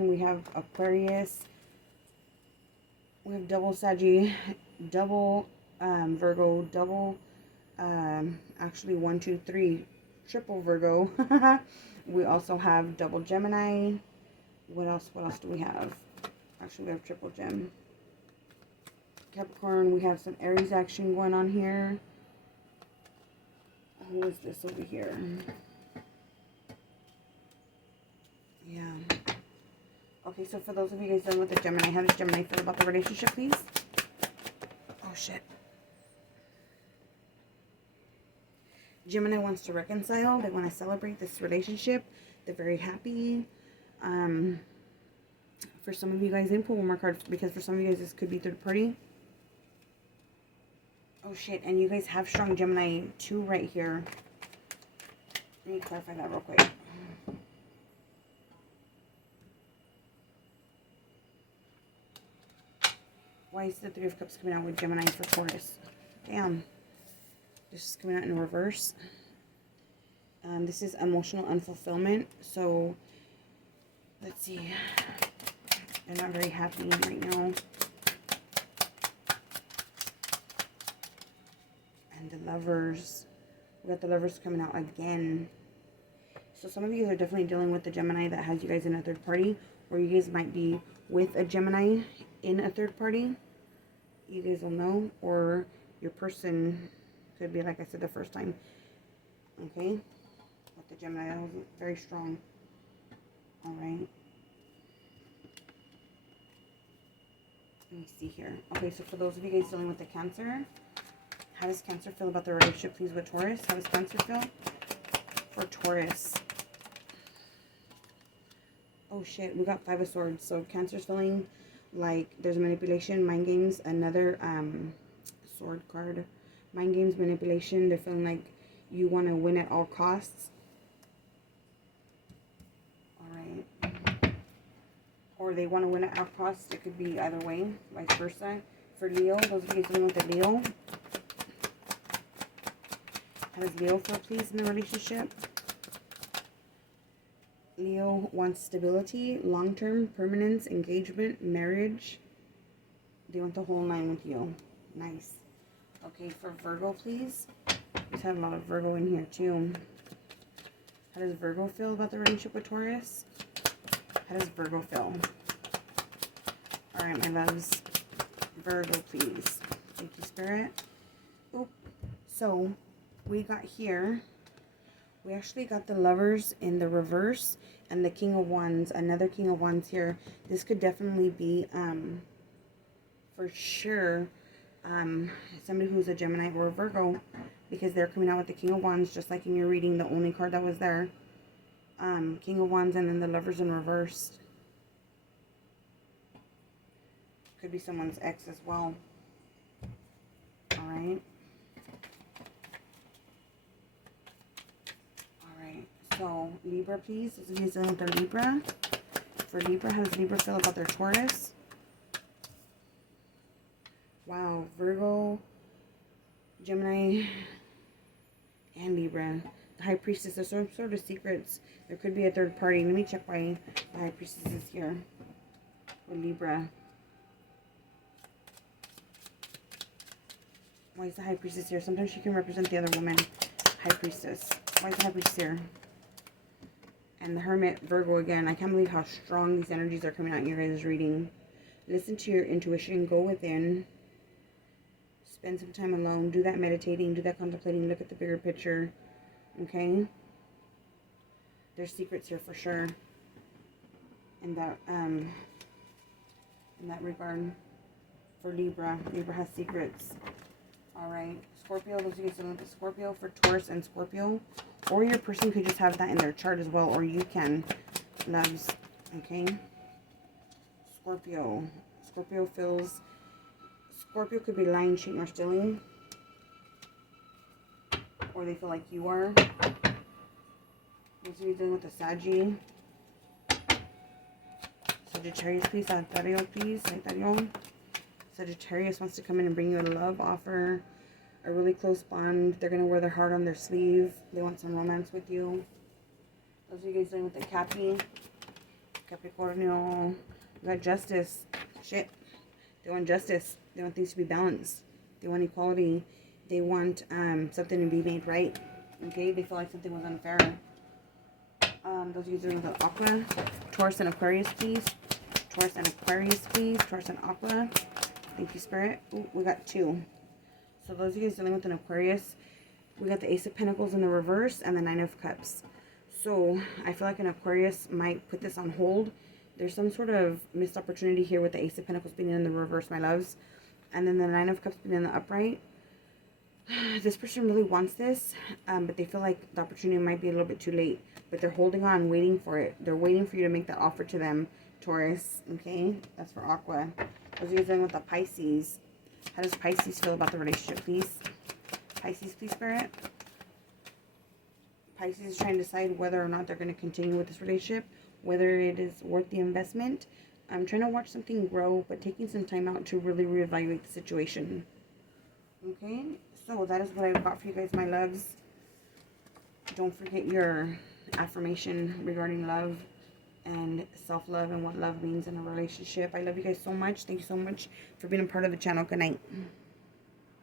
Capricorn, we have Aquarius, we have double Sagittarius, double Virgo, double, actually 1, 2, 3, triple Virgo. We also have double Gemini. What else do we have? Actually, we have triple Gem. Capricorn, we have some Aries action going on here. Who is this over here? Yeah. Okay, so for those of you guys done with the Gemini, how does Gemini feel about the relationship, please? Oh, shit. Gemini wants to reconcile. They want to celebrate this relationship. They're very happy. For some of you guys, pull one more card, because for some of you guys, this could be third party. Oh, shit. And you guys have strong Gemini 2 right here. Let me clarify that real quick. Why is the Three of Cups coming out with Gemini for Taurus? Damn. This is coming out in reverse. This is emotional unfulfillment. So, let's see. They're not very happy right now. And the Lovers. We got the Lovers coming out again. So some of you guys are definitely dealing with the Gemini that has you guys in a third party. Or you guys might be with a Gemini in a third party. You guys will know. Or your person could be, like I said the first time. Okay? With the Gemini, that was very strong. Alright. Let me see here. Okay, so for those of you guys dealing with the Cancer, how does Cancer feel about the relationship, please, with Taurus? How does Cancer feel for Taurus? Oh, shit. We got Five of Swords. So Cancer's feeling like there's manipulation, mind games. Another sword card. Mind games, manipulation. They're feeling like you want to win at all costs. Alright. Or they want to win at all costs. It could be either way. Vice versa. For Leo, those of you dealing with the Leo. How does Leo feel, please, in the relationship? Leo wants stability, long-term, permanence, engagement, marriage. They want the whole 9 with you. Nice. Okay, for Virgo, please. Just have a lot of Virgo in here, too. How does Virgo feel about the relationship with Taurus? How does Virgo feel? Alright, my loves. Virgo, please. Thank you, Spirit. Oop. So, we got here... We actually got the Lovers in the reverse and the King of Wands. Another King of Wands here. This could definitely be, for sure, somebody who's a Gemini or a Virgo, because they're coming out with the King of Wands, just like in your reading, the only card that was there. King of Wands and then the Lovers in reverse. Could be someone's ex as well. Alright. So, Libra, please. This is dealing with their Libra. For Libra, how does Libra feel about their Taurus? Wow, Virgo, Gemini, and Libra. The High Priestess, there's some sort of secrets. There could be a third party. Let me check why the High Priestess is here. For Libra. Why is the High Priestess here? Sometimes she can represent the other woman. High Priestess. Why is the High Priestess here? And the Hermit, Virgo again. I can't believe how strong these energies are coming out in your guys' reading. Listen to your intuition. Go within. Spend some time alone. Do that meditating. Do that contemplating. Look at the bigger picture. Okay? There's secrets here for sure. In that regard. For Libra. Libra has secrets. Alright. Scorpio. Those of you guys dealing with the Scorpio. For Taurus and Scorpio. Or your person could just have that in their chart as well. Or you can. Loves. Okay. Scorpio. Scorpio feels... Scorpio could be lying, cheating, or stealing. Or they feel like you are. Those of you dealing with the Saggy. Sagittarius, please. Sagittarius, please. Sagittarius. Sagittarius wants to come in and bring you a love offer. A really close bond. They're going to wear their heart on their sleeve. They want some romance with you. Those of you guys dealing with the Cappy. Capricornio. We got justice. Shit. They want justice. They want things to be balanced. They want equality. They want something to be made right. Okay? They feel like something was unfair. Those users with Aqua. Taurus and Aquarius, please. Taurus and Aquarius, please. Taurus and Aqua. Thank you, Spirit. Ooh, we got 2. So those of you guys dealing with an Aquarius, we got the Ace of Pentacles in the reverse and the 9 of Cups. So I feel like an Aquarius might put this on hold. There's some sort of missed opportunity here with the Ace of Pentacles being in the reverse, my loves. And then the 9 of Cups being in the upright. This person really wants this, but they feel like the opportunity might be a little bit too late. But they're holding on, waiting for it. They're waiting for you to make that offer to them, Taurus. Okay? That's for Aqua. Those of you dealing with the Pisces. How does Pisces feel about the relationship, please? Pisces, please, Spirit. Pisces is trying to decide whether or not they're going to continue with this relationship, whether it is worth the investment. I'm trying to watch something grow, but taking some time out to really reevaluate the situation. Okay, so that is what I've got for you guys, my loves. Don't forget your affirmation regarding love and self-love and what love means in a relationship. I love you guys so much. Thank you so much for being a part of the channel. Good night.